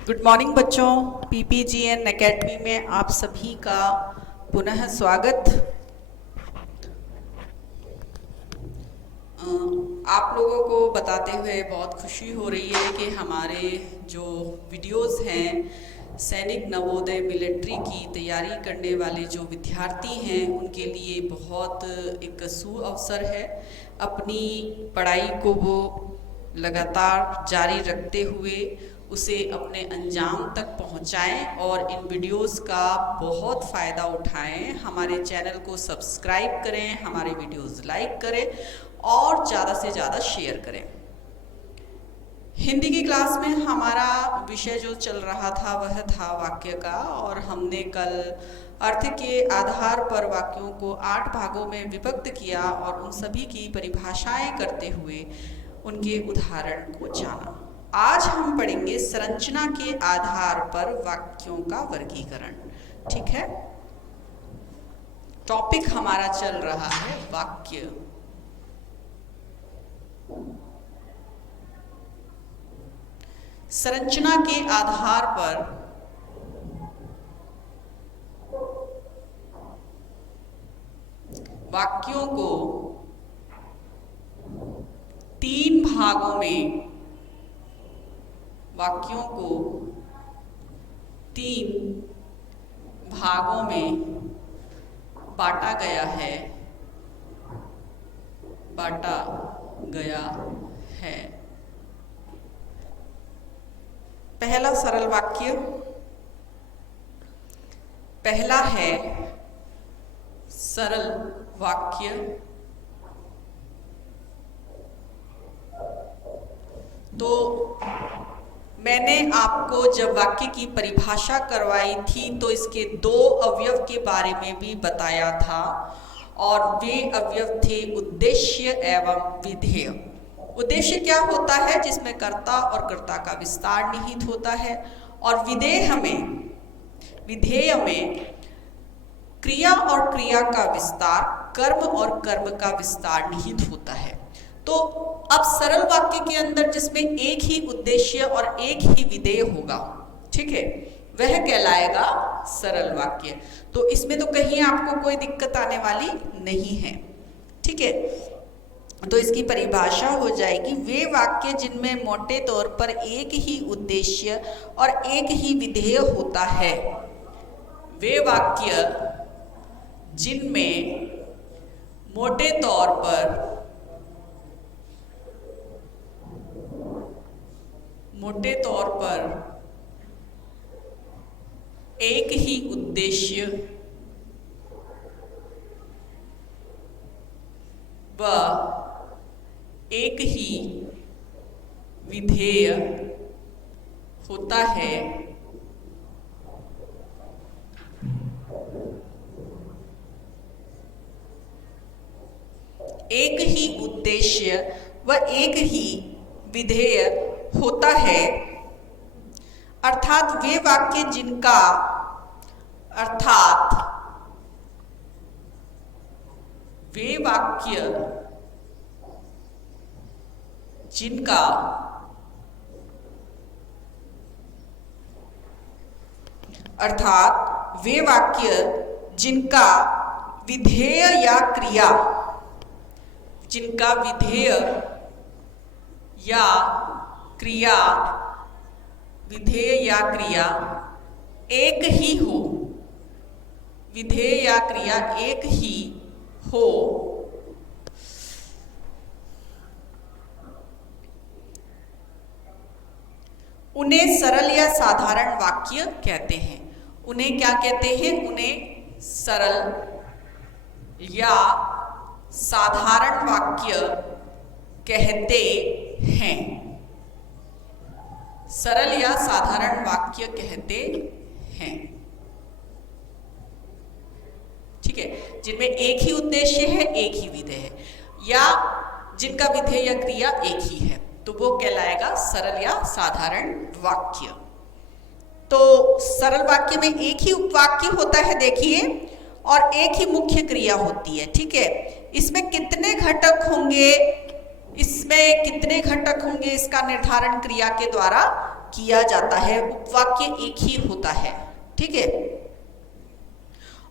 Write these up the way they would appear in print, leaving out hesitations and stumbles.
Good morning बच्चों, पीपीजीएन academy में आप सभी का पुनः स्वागत। आप लोगों को बताते हुए बहुत खुशी हो रही है कि हमारे जो वीडियोस हैं सैनिक नवोदय मिलिट्री की तैयारी करने वाले जो विद्यार्थी हैं उनके लिए बहुत एक सुअवसर है। अपनी पढ़ाई को वो लगातार जारी रखते हुए उसे अपने अंजाम तक पहुंचाएं और इन वीडियोस का बहुत फ़ायदा उठाएं। हमारे चैनल को सब्सक्राइब करें, हमारे वीडियोस लाइक करें और ज़्यादा से ज़्यादा शेयर करें। हिंदी की क्लास में हमारा विषय जो चल रहा था वह था वाक्य का, और हमने कल अर्थ के आधार पर वाक्यों को 8 भागों में विभक्त किया और उन सभी की परिभाषाएं करते हुए उनके उदाहरण को जाना। आज हम पढ़ेंगे संरचना के आधार पर वाक्यों का वर्गीकरण। ठीक है, टॉपिक हमारा चल रहा है वाक्य। संरचना के आधार पर वाक्यों को 3 भागों में बांटा गया है। पहला सरल वाक्य, पहला है सरल वाक्य। तो मैंने आपको जब वाक्य की परिभाषा करवाई थी तो इसके 2 अवयव के बारे में भी बताया था, और वे अवयव थे उद्देश्य एवं विधेय। उद्देश्य क्या होता है? जिसमें कर्ता और कर्ता का विस्तार निहित होता है, और विधेय में क्रिया और क्रिया का विस्तार, कर्म और कर्म का विस्तार निहित होता है। तो अब सरल वाक्य के अंदर जिसमें एक ही उद्देश्य और एक ही विधेय होगा, ठीक है, वह कहलाएगा सरल वाक्य। तो इसमें तो कहीं आपको कोई दिक्कत आने वाली नहीं है। ठीक है, तो इसकी परिभाषा हो जाएगी, वे वाक्य जिनमें मोटे तौर पर एक ही उद्देश्य और एक ही विधेय होता है। वे वाक्य जिनमें मोटे तौर पर एक ही उद्देश्य व एक ही विधेय होता है, एक ही उद्देश्य व एक ही विधेय होता है, अर्थात वे वाक्य जिनका विधेय या क्रिया, एक ही हो, विधेय या क्रिया एक ही हो, उन्हें सरल या साधारण वाक्य कहते हैं। उन्हें क्या कहते हैं? उन्हें सरल या साधारण वाक्य कहते हैं। सरल या साधारण वाक्य कहते हैं। ठीक है, जिनमें एक ही उद्देश्य है, एक ही विधेय है, या जिनका विधेय या क्रिया एक ही है, तो वो कहलाएगा सरल या साधारण वाक्य। तो सरल वाक्य में एक ही उपवाक्य होता है। देखिए, और एक ही मुख्य क्रिया होती है। ठीक है, इसमें कितने घटक होंगे, इसका निर्धारण क्रिया के द्वारा किया जाता है। उपवाक्य एक ही होता है। ठीक है,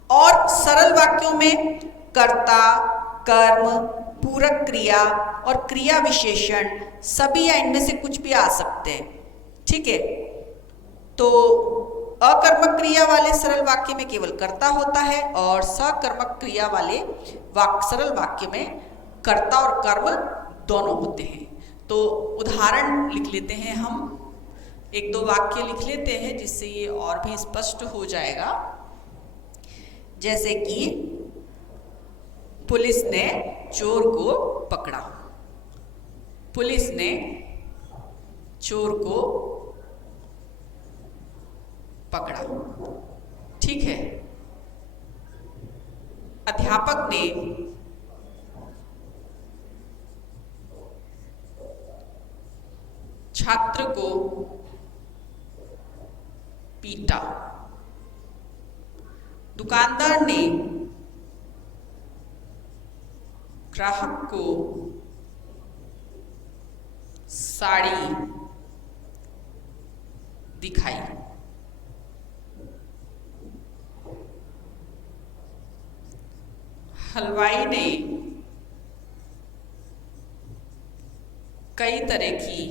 और सरल वाक्यों में कर्ता, कर्म, पूरक क्रिया और क्रिया विशेषण सभी या इनमें से कुछ भी आ सकते हैं। ठीक है, तो अकर्मक क्रिया वाले सरल वाक्य में केवल कर्ता होता है और सकर्मक क्रिया वाले सरल वाक्य में कर्ता और कर्म दोनों होते हैं। तो उदाहरण लिख लेते हैं, हम एक दो वाक्य लिख लेते हैं जिससे ये और भी स्पष्ट हो जाएगा। जैसे कि पुलिस ने चोर को पकड़ा। पुलिस ने चोर को पकड़ा। ठीक है, अध्यापक ने छात्र को पीटा। दुकानदार ने ग्राहक को साड़ी दिखाई। हलवाई ने कई तरह की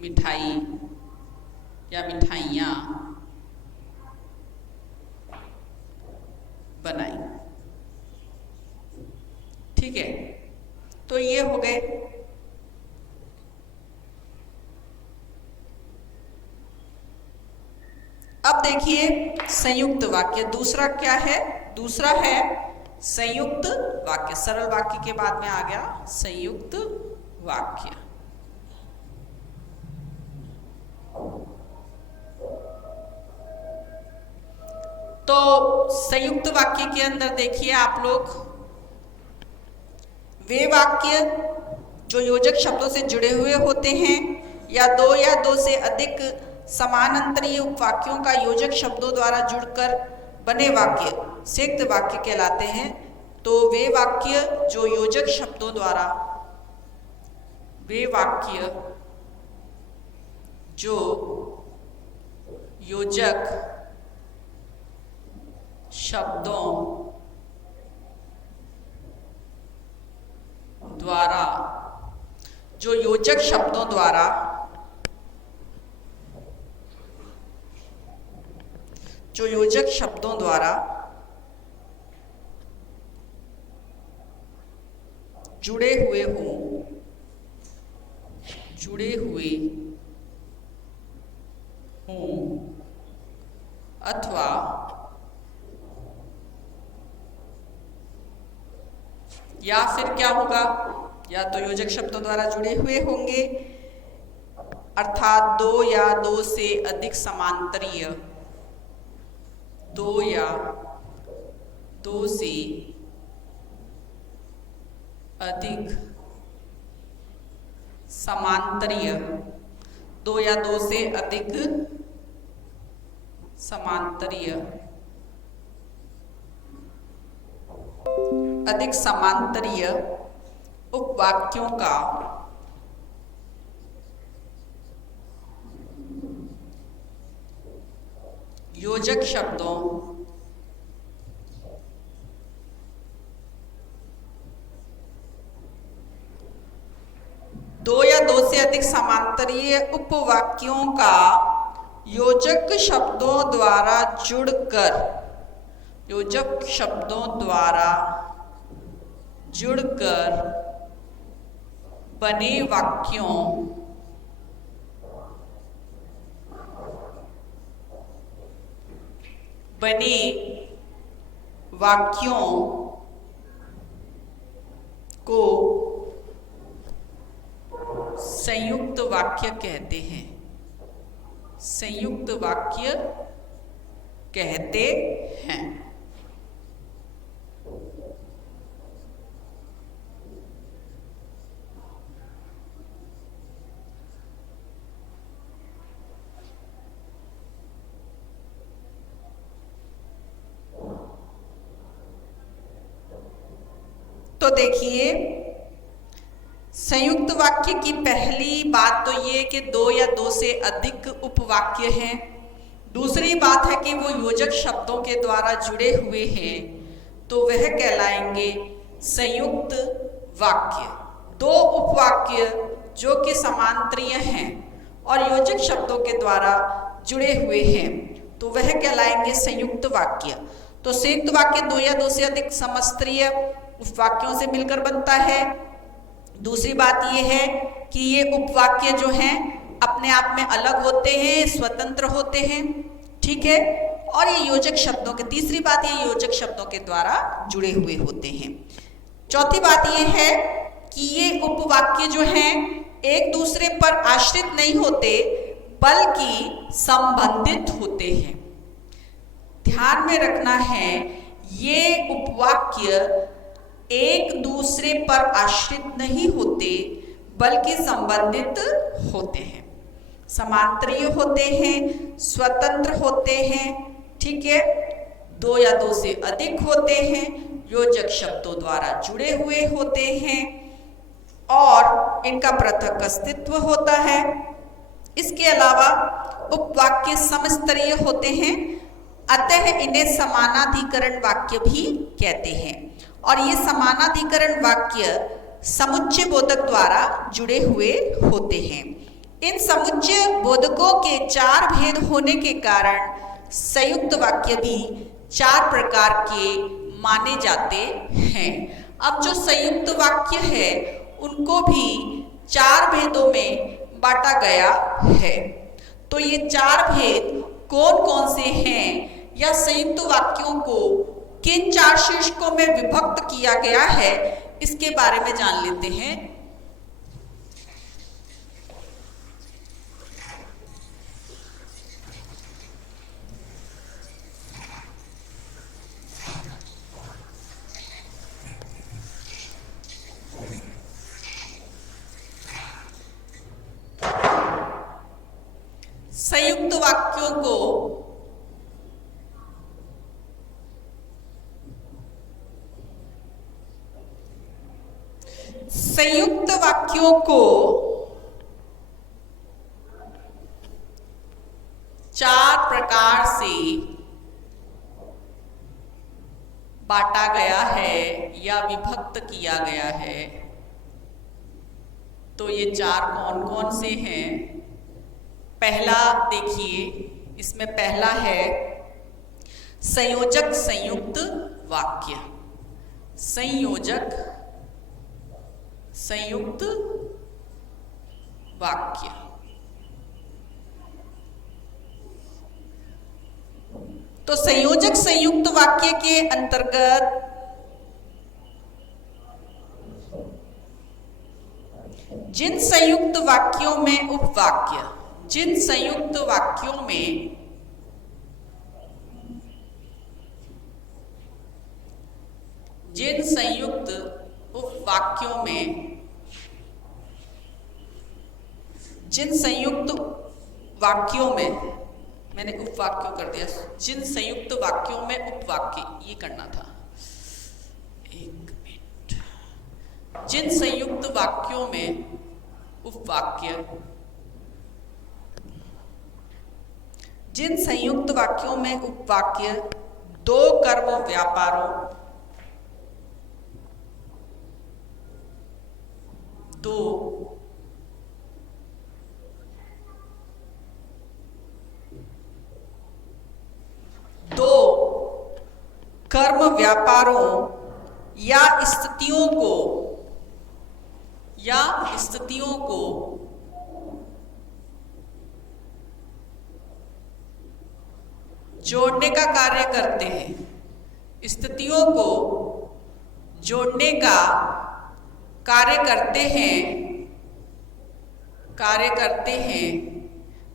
मिठाई या मिठाइयाँ बनाई। ठीक है, तो ये हो गए। अब देखिए संयुक्त वाक्य। दूसरा क्या है? दूसरा है संयुक्त वाक्य। सरल वाक्य के बाद में आ गया संयुक्त वाक्य। तो संयुक्त वाक्य के अंदर देखिए आप लोग, वे वाक्य जो योजक शब्दों से जुड़े हुए होते हैं या दो से अधिक समानांतरीय उपवाक्यों का योजक शब्दों द्वारा जुड़कर बने वाक्य संयुक्त वाक्य कहलाते हैं। तो वे वाक्य जो योजक शब्दों द्वारा, वे वाक्य जो योजक शब्दों द्वारा, जो योजक शब्दों द्वारा जुड़े हुए हों अथवा या फिर क्या होगा, या तो योजक शब्दों द्वारा जुड़े हुए होंगे अर्थात दो या दो से अधिक समांतरीय, दो या दो से अधिक समांतरीय, दो या दो से अधिक समांतरीय, उपवाक्यों का योजक शब्दों दो या दो से अधिक समांतरीय उपवाक्यों का योजक शब्दों द्वारा जुड़कर बने वाक्यों को संयुक्त वाक्य कहते हैं। संयुक्त वाक्य कहते हैं। तो देखिए, संयुक्त वाक्य की पहली बात तो ये कि दो या दो से अधिक उपवाक्य हैं। दूसरी बात है कि वो योजक शब्दों के द्वारा जुड़े हुए हैं, तो वह कहलाएंगे संयुक्त वाक्य। दो उपवाक्य जो कि समांतरीय हैं और योजक शब्दों के द्वारा जुड़े हुए हैं, तो वह कहलाएंगे संयुक्त वाक्य। तो संयुक्त वाक्य दो या दो से अधिक समस्तरीय उपवाक्यों से मिलकर बनता है। दूसरी बात यह है कि ये उपवाक्य जो हैं अपने आप में अलग होते हैं, स्वतंत्र होते हैं, ठीक है। और ये योजक शब्दों के, तीसरी बात ये योजक शब्दों के द्वारा जुड़े हुए होते हैं। चौथी बात ये है कि ये उपवाक्य जो हैं एक दूसरे पर आश्रित नहीं होते बल्कि संबंधित होते हैं। ध्यान में रखना है, ये उपवाक्य एक दूसरे पर आश्रित नहीं होते बल्कि संबंधित होते हैं, समांतरीय होते हैं, स्वतंत्र होते हैं, ठीक है। दो या दो से अधिक होते हैं, योजक शब्दों द्वारा जुड़े हुए होते हैं और इनका पृथक अस्तित्व होता है। इसके अलावा उपवाक्य समस्तरीय होते हैं, अतः इन्हें समानाधिकरण वाक्य भी कहते हैं। और ये समानाधिकरण वाक्य समुच्चय बोधक द्वारा जुड़े हुए होते हैं। इन समुच्चय बोधकों के चार भेद होने के कारण संयुक्त वाक्य भी चार प्रकार के माने जाते हैं। अब जो संयुक्त वाक्य है उनको भी चार भेदों में बांटा गया है। तो ये चार भेद कौन कौन से हैं, या संयुक्त वाक्यों को किन चार शीर्षकों में विभक्त किया गया है, इसके बारे में जान लेते हैं। संयुक्त वाक्यों को चार प्रकार से बांटा गया है या विभक्त किया गया है। तो ये चार कौन कौन से हैं? पहला देखिए, इसमें पहला है संयोजक संयुक्त वाक्य। संयोजक संयुक्त वाक्य। तो संयोजक संयुक्त वाक्य के अंतर्गत जिन संयुक्त वाक्यों में उपवाक्य, जिन संयुक्त वाक्यों में जिन संयुक्त उपवाक्यों में जिन संयुक्त वाक्यों में, मैंने उपवाक्यों कर दिया, जिन संयुक्त वाक्यों में उपवाक्य, ये करना था, एक मिनट। जिन संयुक्त वाक्यों में उपवाक्य, जिन संयुक्त वाक्यों में उपवाक्य दो कर्म व्यापारों, दो कर्म व्यापारों या स्थितियों को जोड़ने का कार्य करते हैं। स्थितियों को जोड़ने का कार्य करते हैं,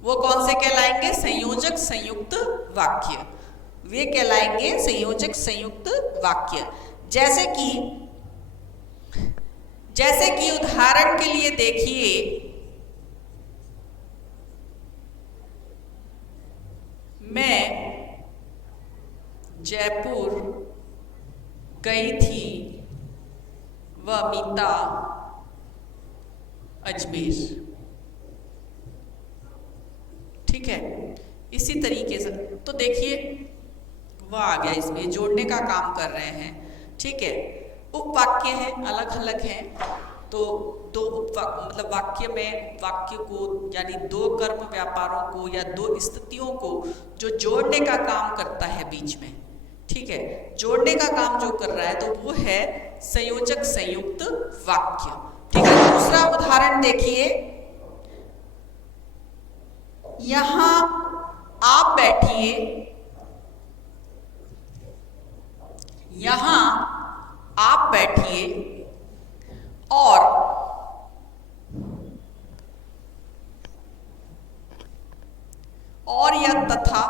वो कौन से कहलाएंगे? संयोजक संयुक्त वाक्य। वे कहलाएंगे संयोजक संयुक्त वाक्य। जैसे कि उदाहरण के लिए देखिए, मैं जयपुर गई थी व मीता अजमेर। ठीक है, इसी तरीके से तो देखिए वह आ गया, इसमें जोड़ने का काम कर रहे हैं। ठीक है, उपवाक्य हैं, अलग अलग हैं, तो दो मतलब वाक्य में वाक्य को यानी दो कर्म व्यापारों को या दो स्थितियों को जो जोड़ने का काम करता है बीच में। ठीक है, जोड़ने का काम जो कर रहा है तो वो है संयोजक संयुक्त वाक्य। ठीक है, दूसरा उदाहरण देखिए, यहां आप बैठिए, यहां आप बैठिए और या तथा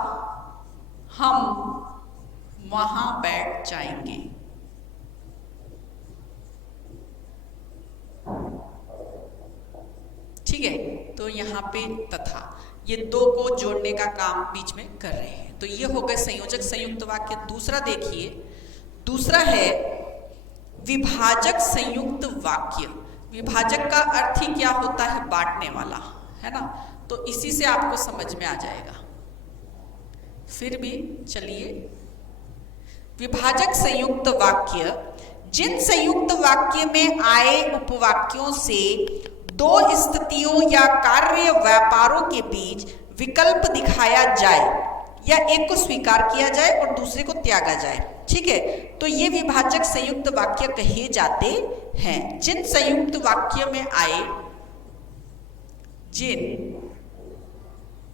हम वहां बैठ जाएंगे। ठीक है, तो यहाँ पे तथा ये दो को जोड़ने का काम बीच में कर रहे हैं, तो ये हो गए संयोजक संयुक्त वाक्य। दूसरा देखिए, दूसरा है विभाजक संयुक्त वाक्य। विभाजक का अर्थ ही क्या होता है? बांटने वाला, है ना? तो इसी से आपको समझ में आ जाएगा। फिर भी चलिए, विभाजक संयुक्त वाक्य जिन संयुक्त वाक्य में आए उपवाक्यों से दो स्थितियों या कार्य व्यापारों के बीच विकल्प दिखाया जाए या एक को स्वीकार किया जाए और दूसरे को त्यागा जाए। ठीक है, तो ये विभाजक संयुक्त वाक्य कहे जाते हैं। जिन संयुक्त वाक्य में आए, जिन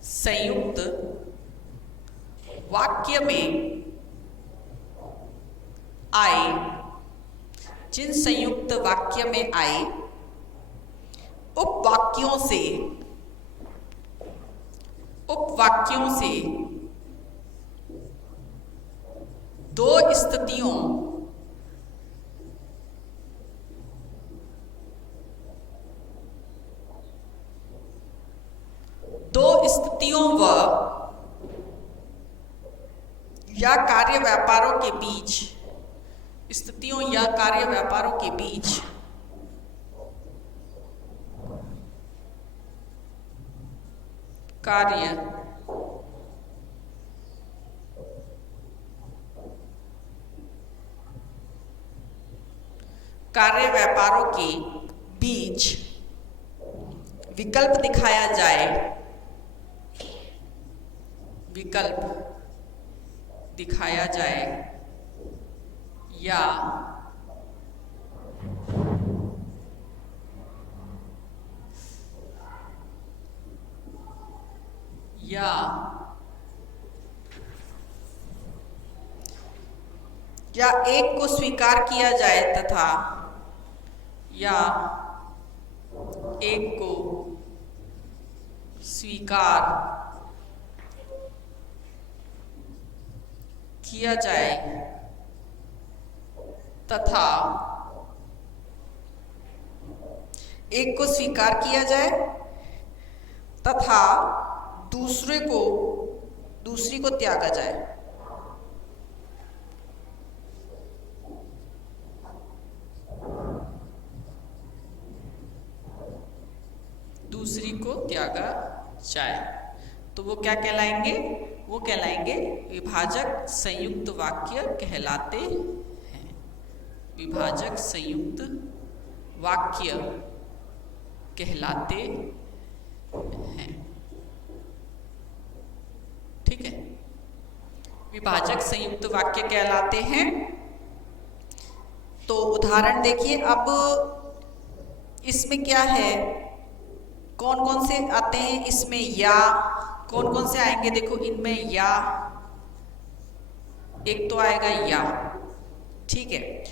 संयुक्त वाक्य में आए, जिन संयुक्त वाक्य में आए उपवाक्यों से दो स्थितियों व या कार्य व्यापारों के बीच, स्थितियों या कार्य व्यापारों के बीच कार्य व्यापारों के बीच विकल्प दिखाया जाए, विकल्प दिखाया जाए या एक को स्वीकार किया जाए तथा या एक को स्वीकार किया जाए तथा एक को स्वीकार किया जाए तथा दूसरी को त्यागा जाए। दूसरी को त्यागा जाए तो वो क्या कहलाएंगे? वो कहलाएंगे विभाजक संयुक्त वाक्य कहलाते हैं। विभाजक संयुक्त वाक्य कहलाते हैं। ठीक है, विभाजक संयुक्त वाक्य कहलाते हैं। तो उदाहरण देखिए, अब इसमें क्या है, कौन कौन से आते हैं इसमें? या कौन कौन से आएंगे? देखो इनमें या, एक तो आएगा या, ठीक है,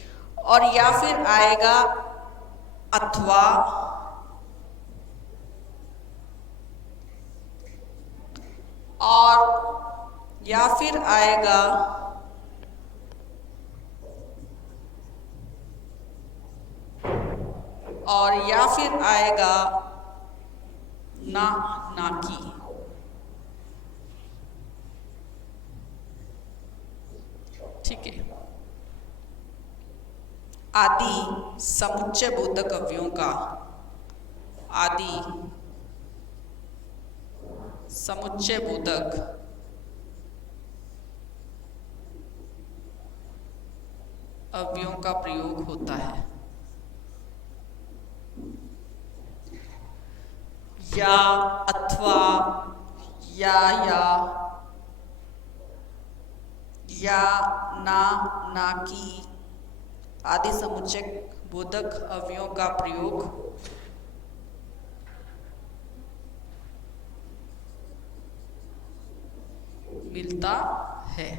और या फिर आएगा अथवा, और या फिर आएगा ना, ना की। ठीक है, आदि समुच्चय बोधक अवयवों का, आदि समुच्चय बोधक अवयवों का प्रयोग होता है। या, अथवा, या, ना की आदि समुच्चय बोधक अवयवों का प्रयोग मिलता है।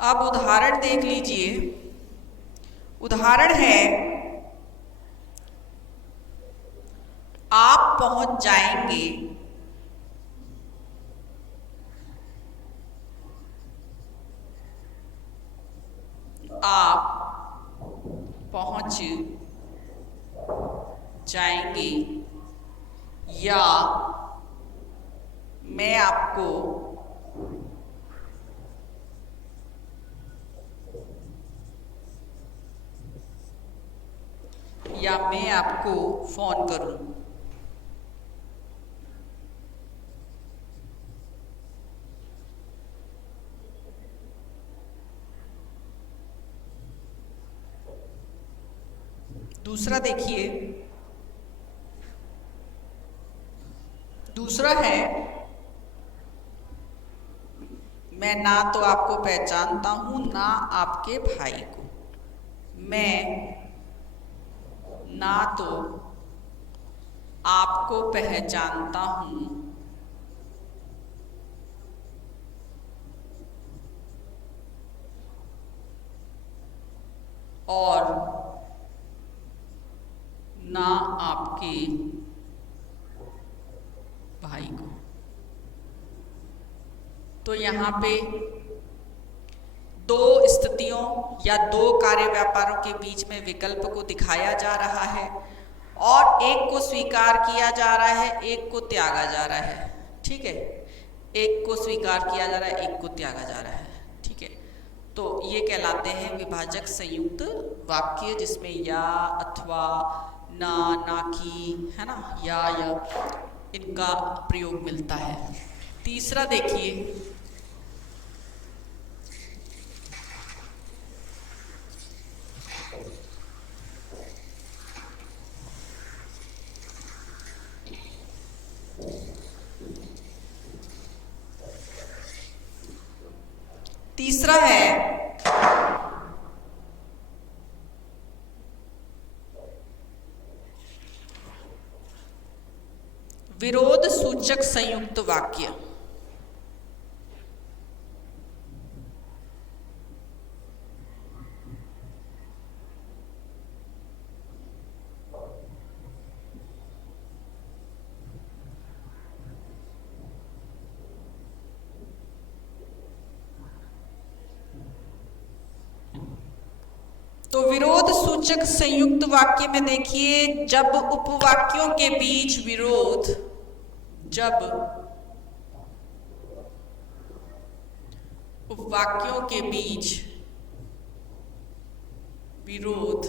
अब उदाहरण देख लीजिए। उदाहरण है, आप पहुंच जाएंगे, आप पहुंच जाएंगे, या मैं आपको फोन करूं। दूसरा देखिए, दूसरा है, मैं ना तो आपको पहचानता हूं ना आपके भाई को। मैं ना तो आपको पहचानता हूं और ना आपके भाई को। तो यहाँ पे दो स्थितियों या दो कार्य व्यापारों के बीच में विकल्प को दिखाया जा रहा है और एक को स्वीकार किया जा रहा है, एक को त्यागा जा रहा है। ठीक है, एक को स्वीकार किया जा रहा है, एक को त्यागा जा रहा है। ठीक है, तो ये कहलाते हैं विभाजक संयुक्त वाक्य, जिसमें या, अथवा, ना की, है ना, या इनका प्रयोग मिलता है। तीसरा देखिए, तीसरा है विरोध सूचक संयुक्त वाक्य। तो विरोध सूचक संयुक्त वाक्य में देखिए, जब उपवाक्यों के बीच विरोध, जब उपवाक्यों के बीच विरोध,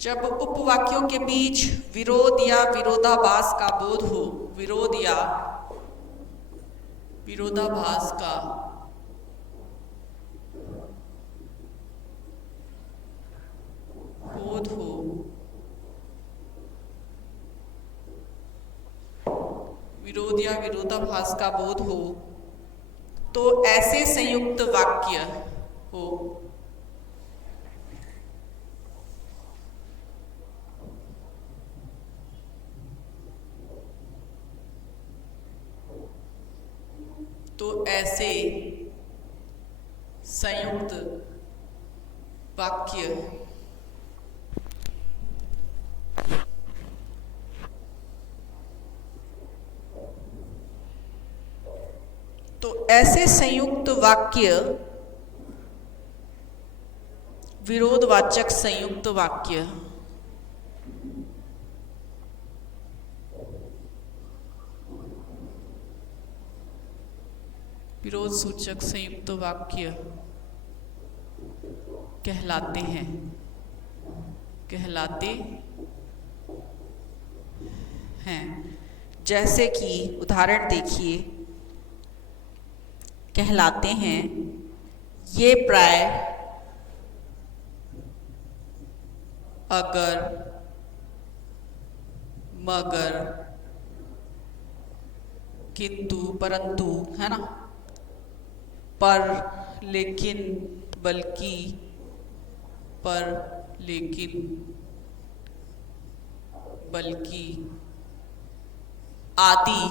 जब उपवाक्यों के बीच विरोध या विरोधाभास का बोध हो, विरोध या विरोधाभास का बोध हो, विरोध या विरोधाभास का बोध हो, तो ऐसे संयुक्त वाक्य हो तो ऐसे संयुक्त वाक्य ऐसे संयुक्त वाक्य विरोधवाचक संयुक्त वाक्य विरोध सूचक संयुक्त वाक्य कहलाते हैं। जैसे कि उदाहरण देखिए, कहलाते हैं, ये प्राय, अगर, मगर, किंतु, परंतु, है ना, पर, लेकिन, बल्कि, पर, लेकिन, बल्कि, आदि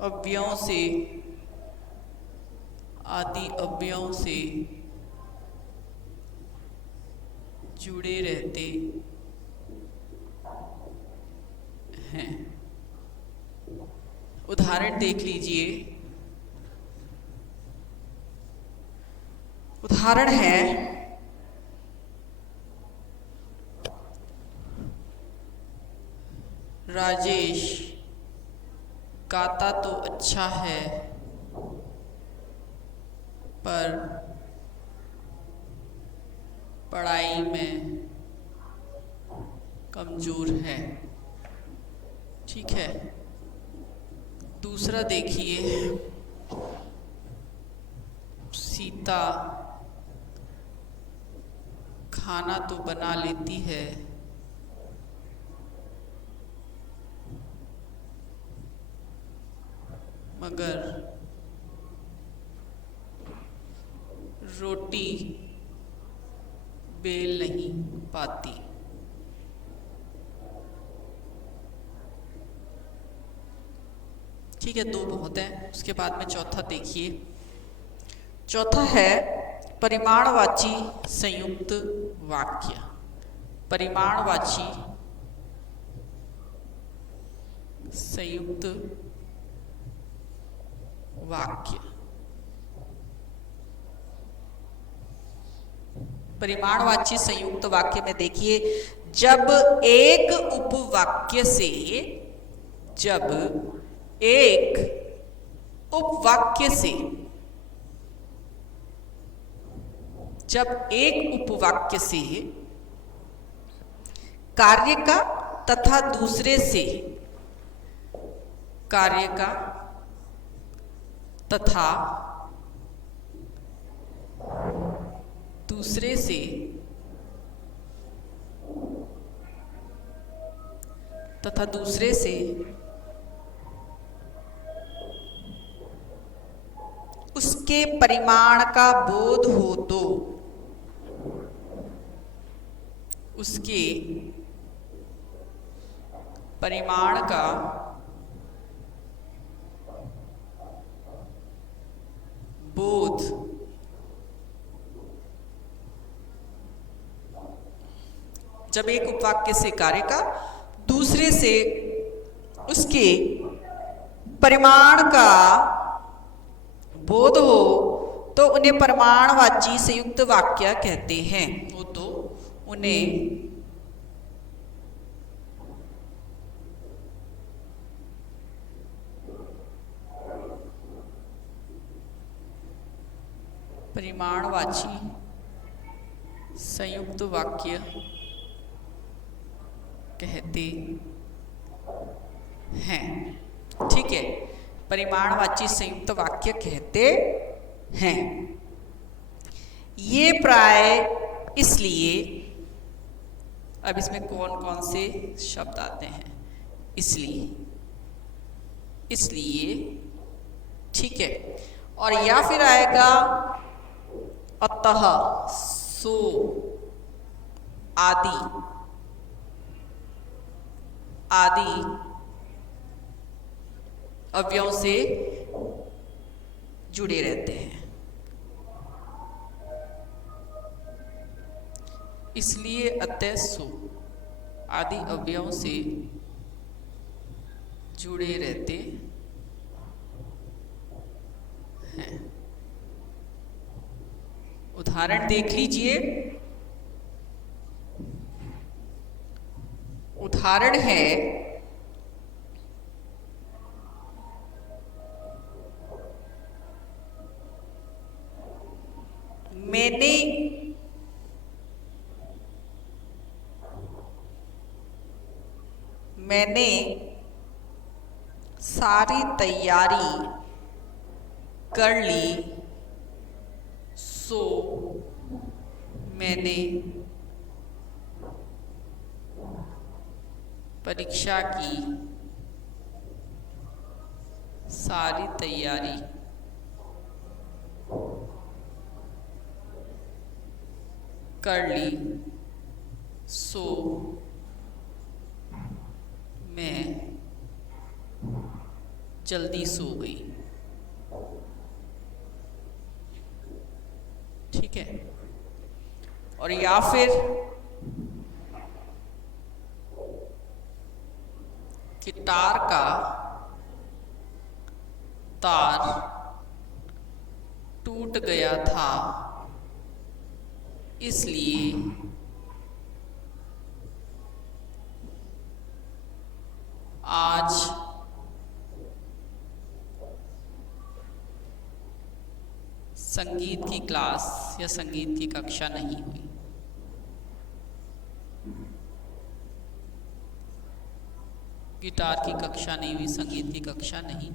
अव्ययों से जुड़े रहते हैं। उदाहरण देख लीजिए। उदाहरण है, राजेश गाता तो अच्छा है पर पढ़ाई में कमजोर है। ठीक है। दूसरा देखिए, सीता खाना तो बना लेती है मगर रोटी बेल नहीं पाती। ठीक है, दो बहुत है। उसके बाद में चौथा देखिए। चौथा है परिमाणवाची संयुक्त वाक्य। परिमाणवाची संयुक्त वाक्य। परिमाणवाची संयुक्त वाक्य में देखिए, जब एक उपवाक्य से कार्य का तथा दूसरे से उसके परिमाण का बोध हो तो उसके परिमाण का बोध जब एक उपवाक्य से कार्य का दूसरे से उसके परिमाण का बोध हो तो उन्हें परिमाणवाची संयुक्त वाक्य कहते हैं। वो तो उन्हें परिमाणवाची संयुक्त वाक्य कहते हैं। ठीक है, परिमाणवाची संयुक्त वाक्य कहते हैं। ये प्राय इसलिए, अब इसमें कौन कौन से शब्द आते हैं? इसलिए, ठीक है, और या फिर आएगा अतः, सो, आदि अव्ययों से जुड़े रहते हैं। इसलिए, अतः, सो आदि अव्ययों से जुड़े रहते हैं। उदाहरण देख लीजिए। उदाहरण है, मैंने सारी तैयारी कर ली, सो मैंने परीक्षा की सारी तैयारी कर ली, सो मैं जल्दी सो गई। ठीक है। और या फिर गिटार का तार टूट गया था, इसलिए आज संगीत की क्लास या संगीत की कक्षा नहीं हुई। गिटार की कक्षा नहीं हुई, संगीत की कक्षा नहीं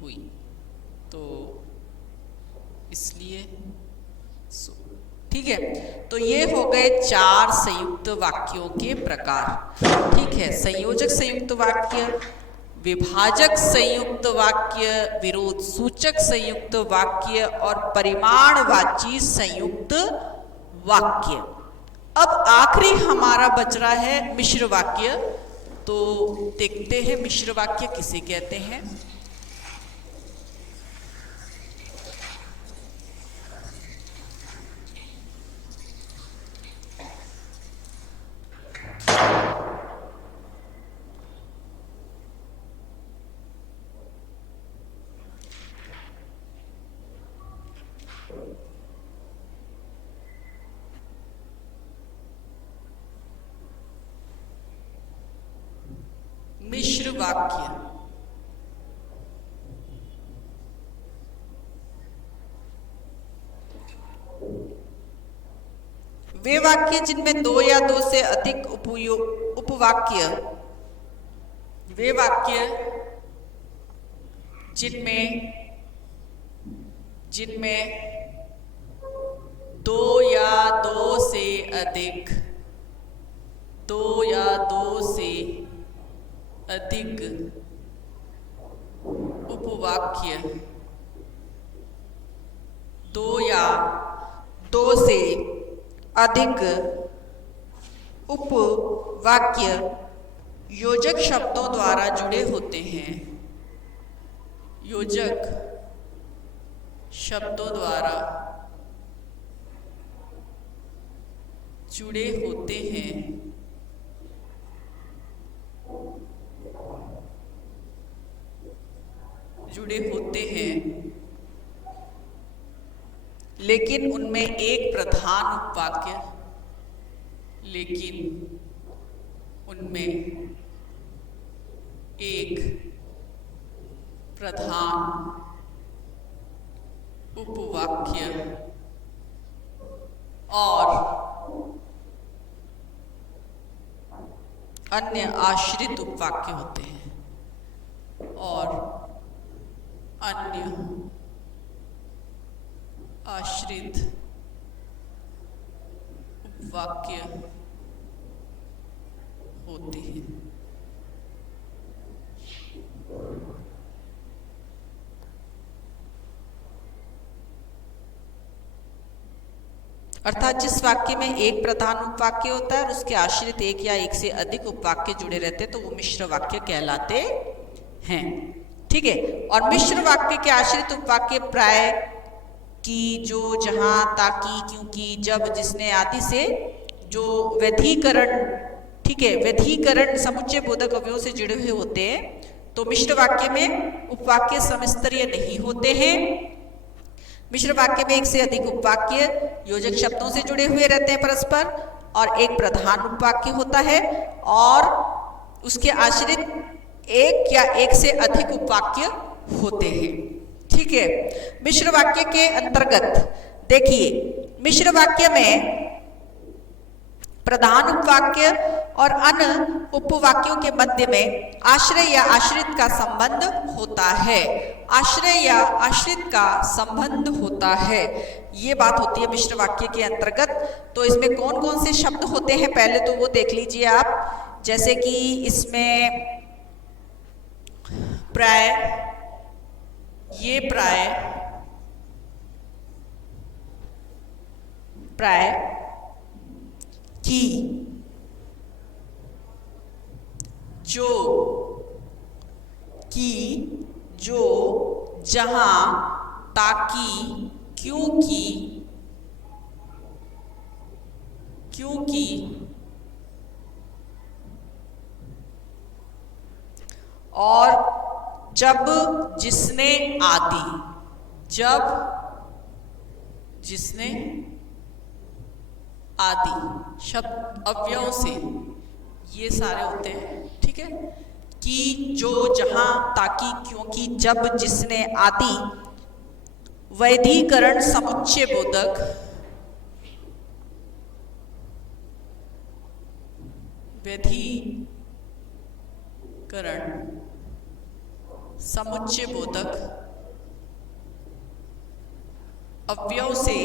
हुई, तो इसलिए ठीक है। तो ये हो गए 4 संयुक्त वाक्यों के प्रकार। ठीक है। संयोजक संयुक्त वाक्य, विभाजक संयुक्त वाक्य, विरोध सूचक संयुक्त वाक्य और परिमाणवाची संयुक्त वाक्य। अब आखिरी हमारा बच रहा है मिश्र वाक्य। तो देखते हैं मिश्र वाक्य किसे कहते हैं। मिश्र वाक्य, वे वाक्य जिनमें 2 या 2 से अधिक उपवाक्य, वे वाक्य जिनमें 2 या 2 से अधिक, 2 या 2 से अधिक उपवाक्य, 2 या 2 से अधिक उपवाक्य योजक शब्दों द्वारा जुड़े होते हैं। योजक शब्दों द्वारा जुड़े होते हैं। लेकिन उनमें एक प्रधान उपवाक्य, उपवाक्य और अन्य आश्रित उपवाक्य होते हैं। अर्थात जिस वाक्य में एक प्रधान उपवाक्य होता है और उसके आश्रित एक या एक से अधिक उपवाक्य जुड़े रहते हैं तो वो मिश्र वाक्य कहलाते हैं। ठीक है। और मिश्र वाक्य के आश्रित उपवाक्य प्राय की, जो, जहां, ताकि, क्योंकि, जब, जिसने आदि से जो व्यधिकरण, ठीक है, व्यधिकरण समुच्चय बोधक अवयवों से जुड़े हुए होते हैं। तो मिश्र वाक्य में उपवाक्य समस्तरीय नहीं होते हैं। मिश्र वाक्य में एक से अधिक उपवाक्य योजक शब्दों से जुड़े हुए रहते हैं परस्पर, और एक प्रधान उपवाक्य होता है और उसके आश्रित एक या एक से अधिक उपवाक्य होते हैं। ठीक है। मिश्र वाक्य के अंतर्गत देखिए, मिश्र वाक्य में प्रधान उपवाक्य और अन्य उपवाक्यों के मध्य में आश्रय या आश्रित का संबंध होता है। आश्रय या आश्रित का संबंध होता है, ये बात होती है मिश्र वाक्य के अंतर्गत। तो इसमें कौन कौन से शब्द होते हैं पहले तो वो देख लीजिए आप। जैसे कि इसमें प्राय, ये प्राय, प्राय की, जो, की, जो, जहां, ताकि, क्योंकि, क्योंकि, और जब, जिसने, आदि। जब, जिसने, आदि शब्द अव्ययों से ये सारे होते हैं, ठीक है। कि, जो, जहां, ताकि, क्योंकि, जब, जिसने, आदि वैधीकरण समुच्चय बोधक, वैधीकरण समुच्चय बोधक अव्ययों से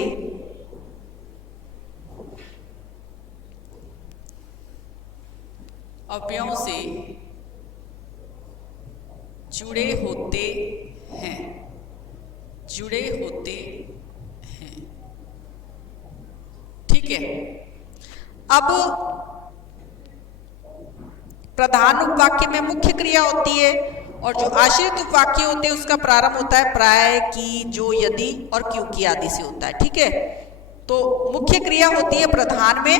जुड़े होते हैं, जुड़े होते हैं, ठीक है। अब प्रधान उपवाक्य में मुख्य क्रिया होती है और जो आश्रित उपवाक्य होते हैं उसका प्रारंभ होता है प्राय, की, जो, यदि और क्योंकि आदि से होता है, ठीक है। तो मुख्य क्रिया होती है प्रधान में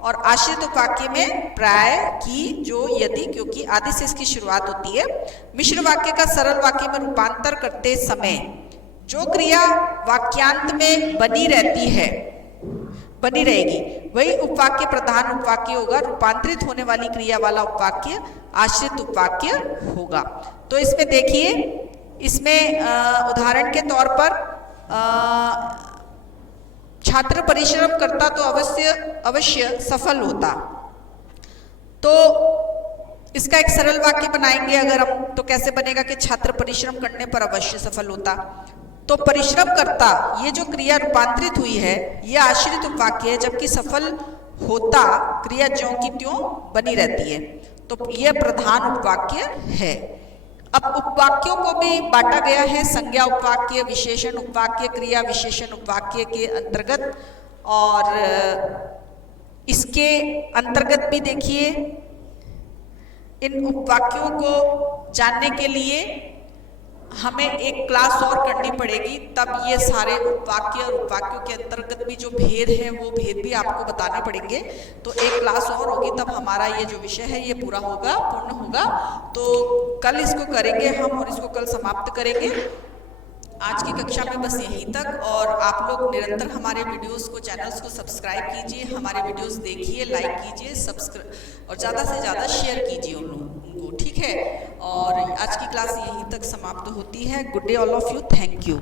और आश्रित उपवाक्य में प्राय, की, जो, यदि, क्योंकि आदि से इसकी शुरुआत होती है। मिश्र वाक्य का सरल वाक्य में रूपांतर करते समय जो क्रिया वाक्यांत में बनी रहती है, बनी रहेगी, वही उपवाक्य प्रधान उपवाक्य होगा। रूपांतरित होने वाली क्रिया वाला उपवाक्य आश्रित उपवाक्य होगा। तो इसमें देखिए, इसमें उदाहरण के तौर पर छात्र परिश्रम करता तो अवश्य सफल होता। तो इसका एक सरल वाक्य बनाएंगे अगर हम, तो कैसे बनेगा कि छात्र परिश्रम करने पर अवश्य सफल होता। तो परिश्रम करता, ये जो क्रिया रूपांतरित हुई है ये आश्रित उपवाक्य है, जबकि सफल होता क्रिया ज्यों की त्यों बनी रहती है, तो यह प्रधान उपवाक्य है। अब उपवाक्यों को भी बांटा गया है संज्ञा उपवाक्य, विशेषण उपवाक्य, क्रिया विशेषण उपवाक्य के अंतर्गत। और इसके अंतर्गत भी देखिए, इन उपवाक्यों को जानने के लिए हमें एक क्लास और करनी पड़ेगी, तब ये सारे उपवाक्य और उपवाक्यों के अंतर्गत भी जो भेद है वो भेद भी आपको बताने पड़ेंगे। तो एक क्लास और होगी तब हमारा ये जो विषय है ये पूरा होगा, पूर्ण होगा। तो कल इसको करेंगे हम और इसको कल समाप्त करेंगे। आज की कक्षा में बस यहीं तक। और आप लोग निरंतर हमारे वीडियोस को, चैनल्स को सब्सक्राइब कीजिए, हमारे वीडियोस देखिए, लाइक कीजिए, सब्सक्राइब और ज़्यादा से ज़्यादा शेयर कीजिए उनको, ठीक है। और आज की क्लास यहीं तक समाप्त होती है। Good day all of you, thank you.